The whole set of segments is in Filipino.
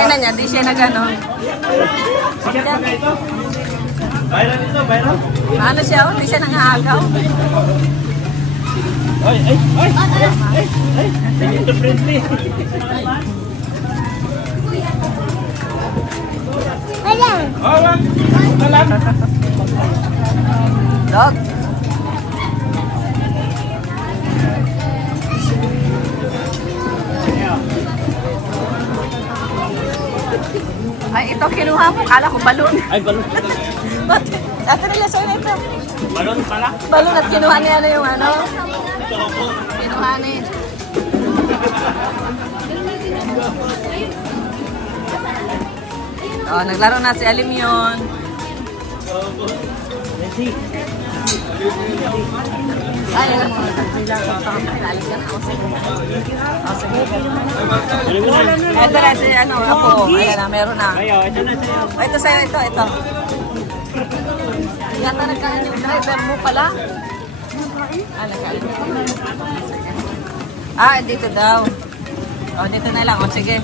Tingnan niya, di siya nag-ano. Viral ito, viral. Ano siya, di siya nangahagaw. Ay! Ito friendly. Ayan. Oh, wag. Talag. Dog. Ay, ito kinuha mo. Kala ko balon. Ay, balon. Ate nila, so na ito. Balon pala. Balon at kinuha niya na yung ano. Kinuha niya. Oh, naglaro na si Alim yun. Ay, alis ka na ako sige. Ito na si ano, ako. Ayan na, meron na. Ito na sa'yo. Ito sa'yo, ito. Yata nagkaan yung driver mo pala. Nagkaan. Dito daw. O, dito na lang. O, sige.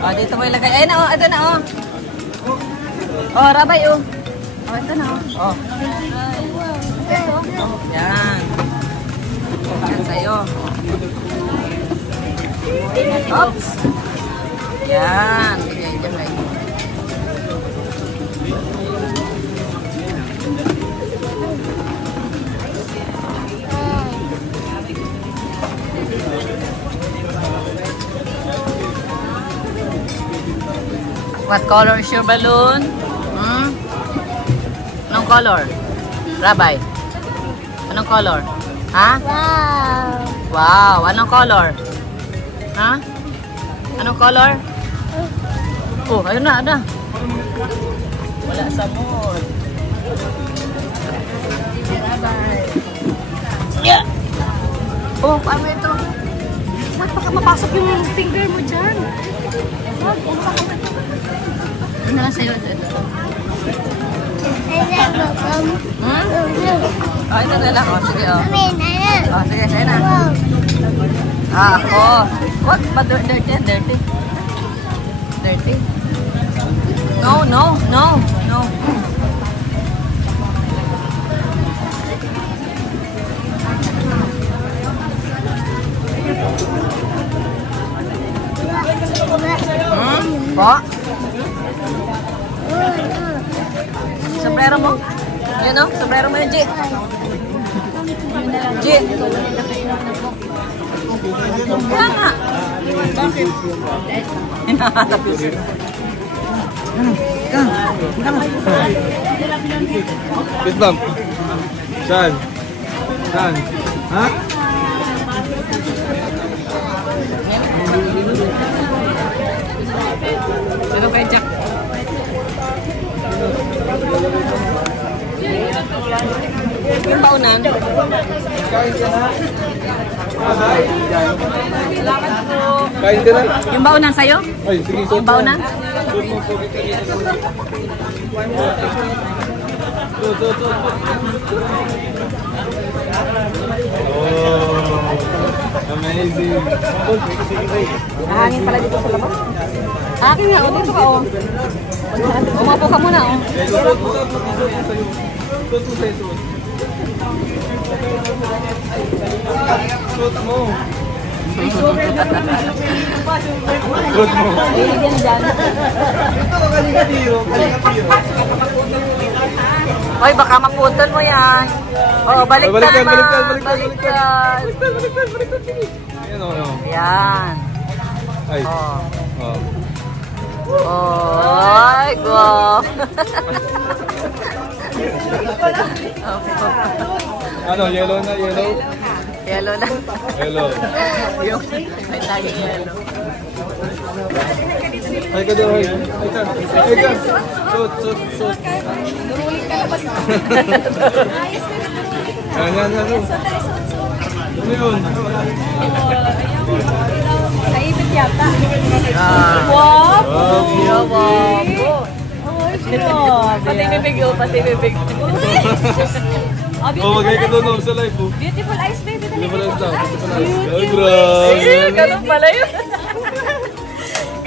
O, dito mo ilagay. Ayun na, o. Ito na, o. O, Rabay, o. O, ito na, o. Ito. Yan. Yan sa'yo. Oops. Yan. Yan. What color is your balloon? Anong color? Rabay? Anong color? Ha? Wow. Wow. Anong color? Ha? Anong color? Oh, ayun na, ada. Wala sa mood. Rabay. Yeah. Oh, paano ito? Wag, baka mapasok yung finger mo dyan. Wag, ano na sa'yo ito? Oh, ito na lang. Oh, sige, oh. Oh, sige, sa'yo na. Ako. Wag, dirty yan, dirty. Dirty. No. Po? Sombrero mo? Yun o, sombrero mo yun, G. G. Kaya nga. Bakit? Hinahanap yun. Vietnam. Saan? Ha? Sino kay Jack? Yung baunan? Kain ka na? Yung baunan sa'yo? Ay, sige. Yung baunan? Oh, amazing. Hangin pala dito sa labas. Akin nga, o dito ka o. Umapo ka muna o. Suot mo. Iligyan dyan. Hoy, baka maputol mo yan. Oo, baliktad naman. Baliktad. Yan. Ay. Ay, go. Ano, yellow na, yellow? Yellow na. Yellow. Yung may lagi yellow. Ay ka daw, ay ka. Ay ka. Suot. Yan. Ano yun? Naipit yata. Wow! Wow! Pati bibig. Oh, magay ka doon sa live po. Beautiful eyes, baby. Beautiful eyes daw. Ay, grabe. Ganun pala yun.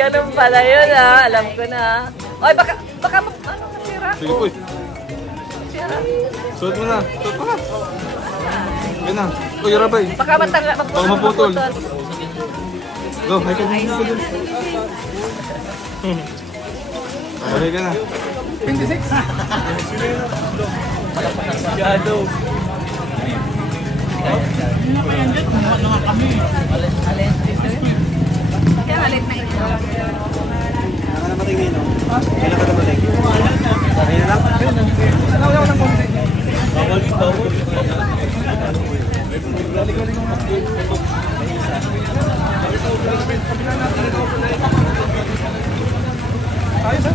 Ganun pala yun ah. Alam ko na. Oy, baka ano masira? Sige po. Masira. Suot mo na. Suot mo na. Yan na. Uy, Rabay. Baka maputol. Go, hay ka din. Okay ka na. 26. Masyado. Alin. Kaya alit na ito. Naka na matingin, no? Kailan ka na matingin? Kaya lang? Wala ng konti. Bawal. Ayos ha?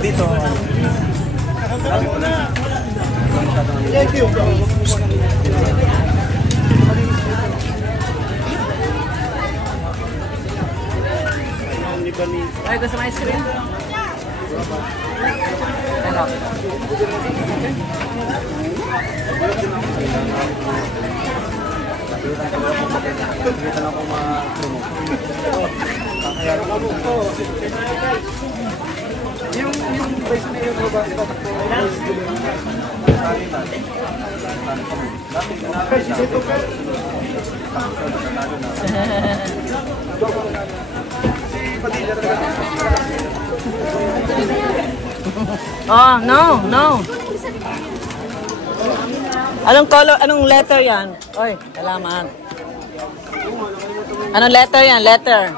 Dito. Thank you. Ay, gusto mo ice cream? Hello. Kita lang kung ma-promote. Yung base na yun, ba? Oh, no. Anong letter yan? Oy, salamat. Anong letter yan? Letter.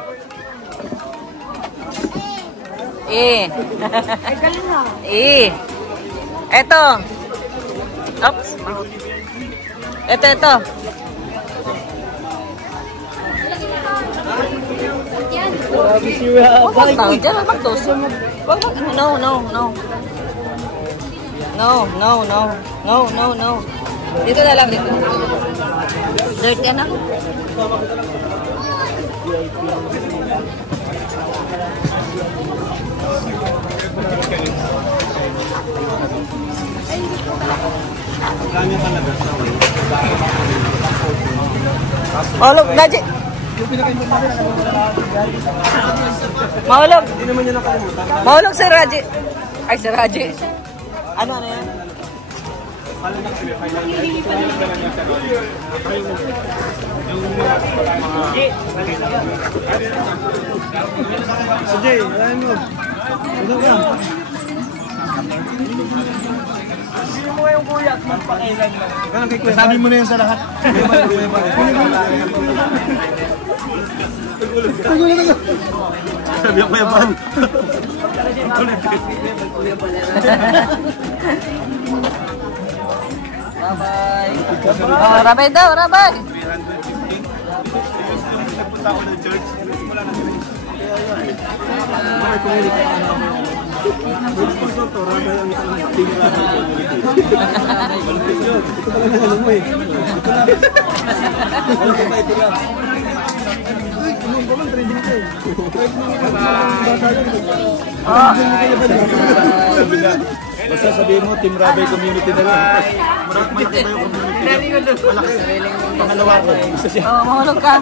E. E. Eto. Oops. Ito. Huwag kang tawag dyan. Huwag magtuso mo. No. Dito na lang, dito. Dirty na. Oh, look, Raji. Mahulog. Hindi naman yun nakalimutan. Mahulog si Raji. Ay, si Raji. Ano yan? Sige, ayaw mo. Ano ka? Hindi mo yung kuya at magpakailan lang. Sabi mo na yun sa lahat. Sabi ako yaban. Bye-bye. Oh, rabay daw, rabay. Nagpunta ako ng church. Basta sabihin mo, Team Rabay Community na lang. Malaki ba yung community? Malaki. Pangalawa ko. Isa siya. Oh, mahulog ka.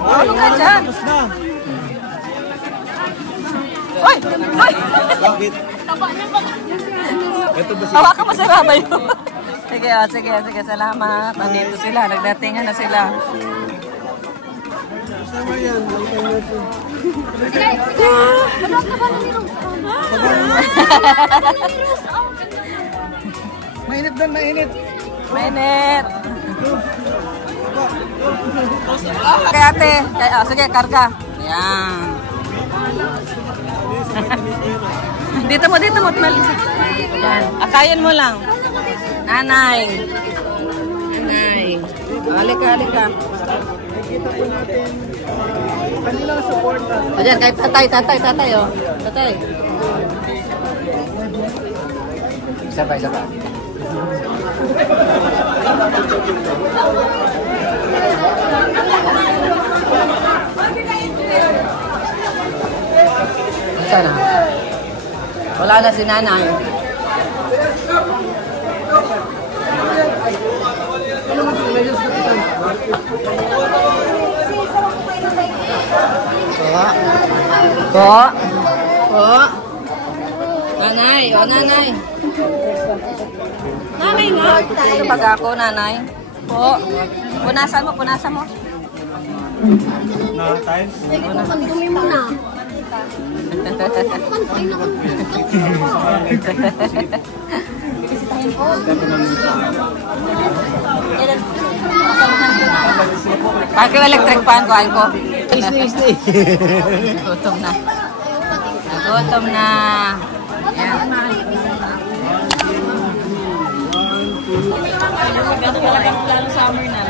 Mahulog ka dyan. Oy! Bakit? Hawakan mo si Rabay. Sige, salamat. Nandito sila, nagdatingan na sila. Sama yan. Mainit doon, mainit. Mainit. Okay, ate. Sige, karga. Yan. Dito mo. Yan. Akayin mo lang. Nanay. Halika. Kanilang support na. Ayan, kahit tatay, oh. Tatay. Isa pa. Sana. Wala na si nanay. Po. Po. Nanay, o nanay. Nanay na. Ito pag ako, nanay. Po. Punasan mo, punasan mo. Na, time? Dumi mo na. Bakit yung electric fan ko, Alko? Stay. Gutom na. Gutom na. Yan. Gano'n talagang plano summer na.